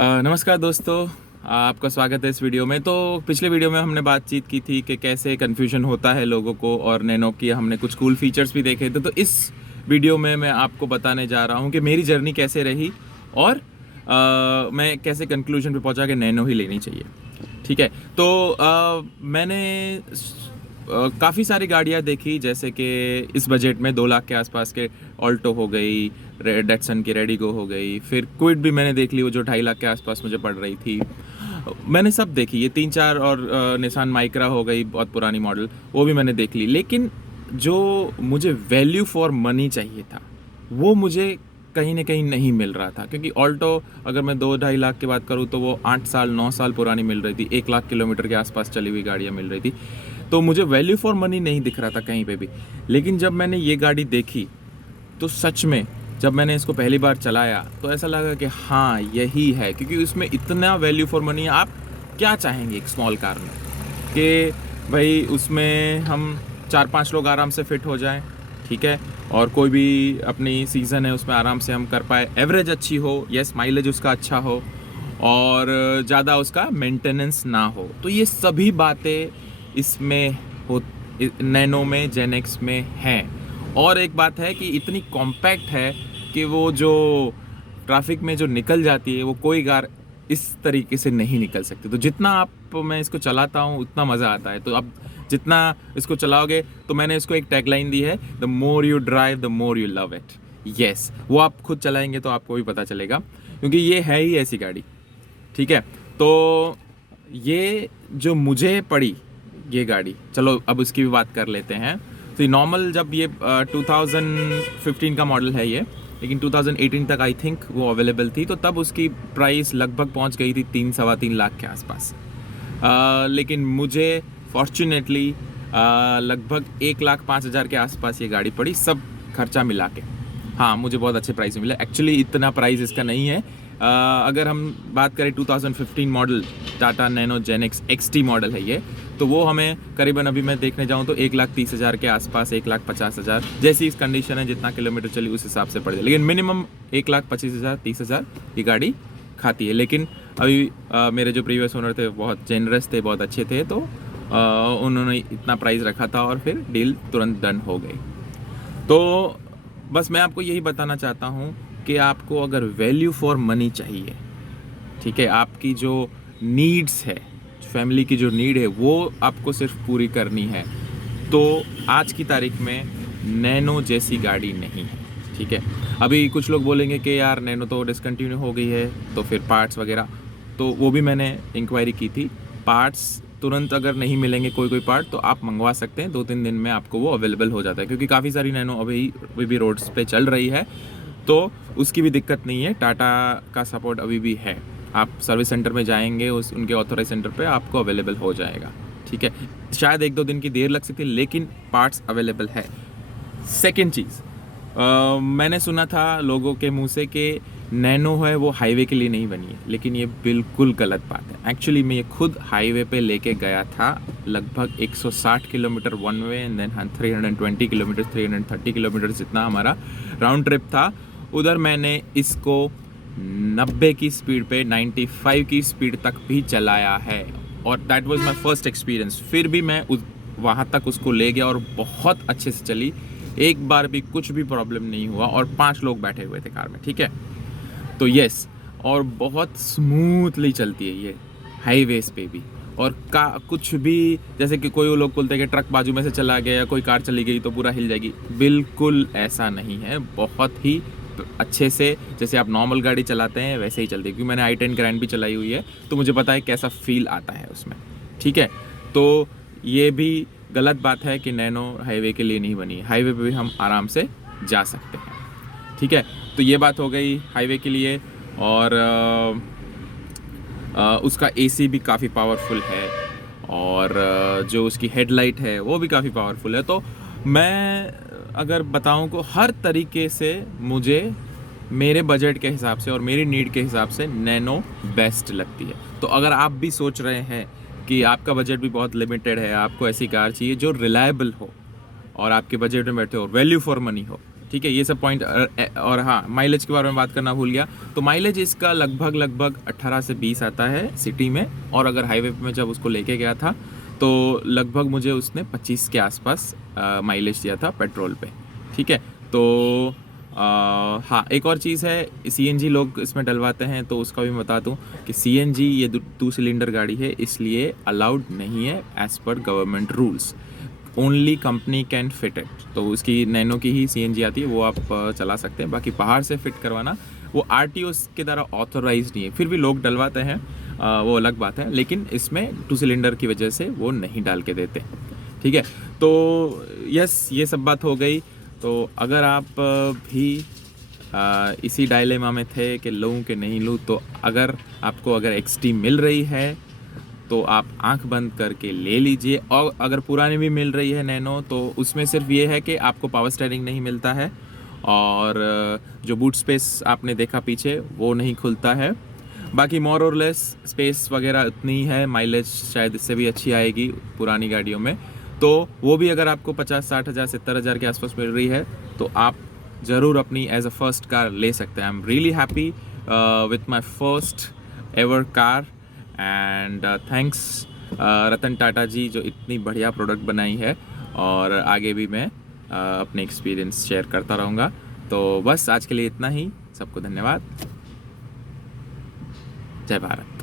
नमस्कार दोस्तों, आपका स्वागत है इस वीडियो में। तो पिछले वीडियो में हमने बातचीत की थी कि कैसे कन्फ्यूजन होता है लोगों को, और नैनो की हमने कुछ कूल फीचर्स भी देखे थे। तो इस वीडियो में मैं आपको बताने जा रहा हूँ कि मेरी जर्नी कैसे रही और मैं कैसे कंक्लूजन पे पहुँचा कि नैनो ही लेनी चाहिए। ठीक है, तो मैंने काफ़ी सारी गाड़ियाँ देखी, जैसे कि इस बजट में 2 लाख के आसपास के ऑल्टो हो गई, डेटसन की रेडिगो हो गई, फिर क्विड भी मैंने देख ली, वो जो 2.5 लाख के आसपास मुझे पड़ रही थी। मैंने सब देखी, ये 3-4, और निसान माइक्रा हो गई, बहुत पुरानी मॉडल, वो भी मैंने देख ली। लेकिन जो मुझे वैल्यू फॉर मनी चाहिए था वो मुझे कहीं ना कहीं नहीं मिल रहा था, क्योंकि ऑल्टो अगर मैं 2-2.5 लाख की बात करूँ तो वो 8 साल 9 साल पुरानी मिल रही थी, 1 लाख किलोमीटर के आसपास चली हुई गाड़ियाँ मिल रही थी। तो मुझे वैल्यू फॉर मनी नहीं दिख रहा था कहीं पे भी। लेकिन जब मैंने ये गाड़ी देखी तो सच में जब मैंने इसको पहली बार चलाया तो ऐसा लगा कि हाँ यही है, क्योंकि उसमें इतना वैल्यू फॉर मनी है। आप क्या चाहेंगे एक स्मॉल कार में कि भाई उसमें हम 4-5 लोग आराम से फिट हो जाएं, ठीक है, और कोई भी अपनी सीज़न है उसमें आराम से हम कर पाए, एवरेज अच्छी हो, यस माइलेज उसका अच्छा हो, और ज़्यादा उसका मेंटेनेंस ना हो। तो ये सभी बातें इसमें हो, नैनो में, जेन एक्स में हैं। और एक बात है कि इतनी कॉम्पैक्ट है कि वो जो ट्रैफिक में जो निकल जाती है वो कोई कार इस तरीके से नहीं निकल सकती। तो जितना मैं इसको चलाता हूँ उतना मज़ा आता है। तो अब जितना इसको चलाओगे, तो मैंने इसको एक टैगलाइन दी है, the more you drive the more you love it. Yes, वो आप खुद चलाएंगे तो आपको भी पता चलेगा, क्योंकि ये है ही ऐसी गाड़ी। ठीक है, तो ये जो मुझे पड़ी ये गाड़ी, चलो अब उसकी भी बात कर लेते हैं। तो नॉर्मल जब ये 2015 का मॉडल है ये, लेकिन 2018 तक आई थिंक वो अवेलेबल थी, तो तब उसकी प्राइस लगभग पहुंच गई थी 3-3.25 लाख के आसपास। लेकिन मुझे फॉर्चुनेटली लगभग 1,05,000 के आसपास ये गाड़ी पड़ी, सब खर्चा मिला के। हाँ, मुझे बहुत अच्छे प्राइस में मिला। एक्चुअली इतना प्राइस इसका नहीं है। अगर हम बात करें 2015 मॉडल टाटा नैनो जेन एक्स XT मॉडल है ये, तो वो हमें करीबन, अभी मैं देखने जाऊँ तो 1,30,000 के आसपास, 1,50,000 जैसी इस कंडीशन है, जितना किलोमीटर चली उस हिसाब से पड़ जाए। लेकिन मिनिमम 1,25,000 30,000 ये गाड़ी खाती है। लेकिन अभी मेरे जो प्रीवियस ओनर थे बहुत जेनरस थे, बहुत अच्छे थे, तो उन्होंने इतना प्राइस रखा था और फिर डील तुरंत डन हो गई। तो बस मैं आपको यही बताना चाहता हूँ कि आपको अगर वैल्यू फॉर मनी चाहिए, ठीक है, आपकी जो नीड्स है, फैमिली की जो नीड है वो आपको सिर्फ पूरी करनी है, तो आज की तारीख में नैनो जैसी गाड़ी नहीं है। ठीक है, अभी कुछ लोग बोलेंगे कि यार नैनो तो डिसकंटिन्यू हो गई है, तो फिर पार्ट्स वगैरह, तो वो भी मैंने इंक्वायरी की थी। पार्ट्स तुरंत अगर नहीं मिलेंगे कोई पार्ट, तो आप मंगवा सकते हैं, 2-3 दिन में आपको वो अवेलेबल हो जाता है, क्योंकि काफ़ी सारी नैनो अभी भी रोड्स पे चल रही है, तो उसकी भी दिक्कत नहीं है। टाटा का सपोर्ट अभी भी है, आप सर्विस सेंटर में जाएंगे, उनके ऑथोराइज सेंटर पे आपको अवेलेबल हो जाएगा। ठीक है, शायद 1-2 दिन की देर लग सकती है, लेकिन पार्ट्स अवेलेबल है। सेकेंड चीज़, मैंने सुना था लोगों के मुंह से कि नैनो है वो हाईवे के लिए नहीं बनी है, लेकिन ये बिल्कुल गलत बात है। एक्चुअली मैं ये खुद हाईवे पे लेके गया था, लगभग 160 kilometre one way and then 320 kilometre, 330 kilometre जितना हमारा राउंड ट्रिप था। उधर मैंने इसको 90 की स्पीड पे, 95 की स्पीड तक भी चलाया है, और that was my first experience. फिर भी मैं वहाँ तक उसको ले गया और बहुत अच्छे से चली, एक बार भी कुछ भी प्रॉब्लम नहीं हुआ, और 5 लोग बैठे हुए थे कार में। ठीक है, तो यस, और बहुत स्मूथली चलती है ये हाईवेज पे भी। और कुछ भी, जैसे कि कोई लोग बोलते हैं कि ट्रक बाजू में से चला गया या कोई कार चली गई तो पूरा हिल जाएगी, बिल्कुल ऐसा नहीं है। बहुत ही अच्छे से, जैसे आप नॉर्मल गाड़ी चलाते हैं वैसे ही चलती है, क्योंकि मैंने i10 ग्रैंड भी चलाई हुई है, तो मुझे पता है कैसा फील आता है उसमें। ठीक है, तो ये भी गलत बात है कि नैनो हाईवे के लिए नहीं बनी, हाईवे पे भी हम आराम से जा सकते हैं। ठीक है, तो ये बात हो गई हाईवे के लिए। और उसका AC भी काफ़ी पावरफुल है, और जो उसकी हेडलाइट है वो भी काफ़ी पावरफुल है। तो मैं अगर बताऊं को हर तरीके से मुझे मेरे बजट के हिसाब से और मेरी नीड के हिसाब से नैनो बेस्ट लगती है। तो अगर आप भी सोच रहे हैं कि आपका बजट भी बहुत लिमिटेड है, आपको ऐसी कार चाहिए जो रिलायबल हो और आपके बजट में बैठे हो, वैल्यू फॉर मनी हो, ठीक है, ये सब पॉइंट। और हाँ, माइलेज के बारे में बात करना भूल गया। तो माइलेज इसका लगभग 18 से 20 आता है सिटी में, और अगर हाईवे पे मैं जब उसको लेके गया था तो लगभग मुझे उसने 25 के आसपास माइलेज दिया था पेट्रोल पे। ठीक है, तो हाँ, एक और चीज़ है, सीएनजी लोग इसमें डलवाते हैं, तो उसका भी बता दूं कि सीएनजी ये 2 सिलेंडर गाड़ी है, इसलिए अलाउड नहीं है as per government rules. Only company can fit it. तो उसकी नैनो की ही सीएनजी आती है, वो आप चला सकते हैं। बाकी बाहर से फिट करवाना वो आरटीओ के द्वारा ऑथोराइज नहीं है, फिर भी लोग डलवाते हैं, वो अलग बात है। लेकिन इसमें 2 सिलेंडर की वजह से वो नहीं डाल के देते। ठीक है, तो यस, ये सब बात हो गई। तो अगर आप भी इसी डायलेमा में थे कि लूँ कि नहीं लूँ, तो अगर आपको एक्सटी मिल रही है तो आप आंख बंद करके ले लीजिए। और अगर पुरानी भी मिल रही है नैनो, तो उसमें सिर्फ ये है कि आपको पावर स्टीयरिंग नहीं मिलता है, और जो बूट स्पेस आपने देखा पीछे वो नहीं खुलता है। बाकी मोर और लेस स्पेस वगैरह उतनी है, माइलेज शायद इससे भी अच्छी आएगी पुरानी गाड़ियों में। तो वो भी अगर आपको 50-60 हज़ार 70 हज़ार के आसपास मिल रही है तो आप ज़रूर अपनी एज अ फर्स्ट कार ले सकते हैं। I am really happy with my first ever car, and thanks Ratan Tata ji, जो इतनी बढ़िया प्रोडक्ट बनाई है। और आगे भी मैं अपने एक्सपीरियंस शेयर करता रहूँगा। तो बस आज के लिए इतना ही। सबको धन्यवाद। जय भारत।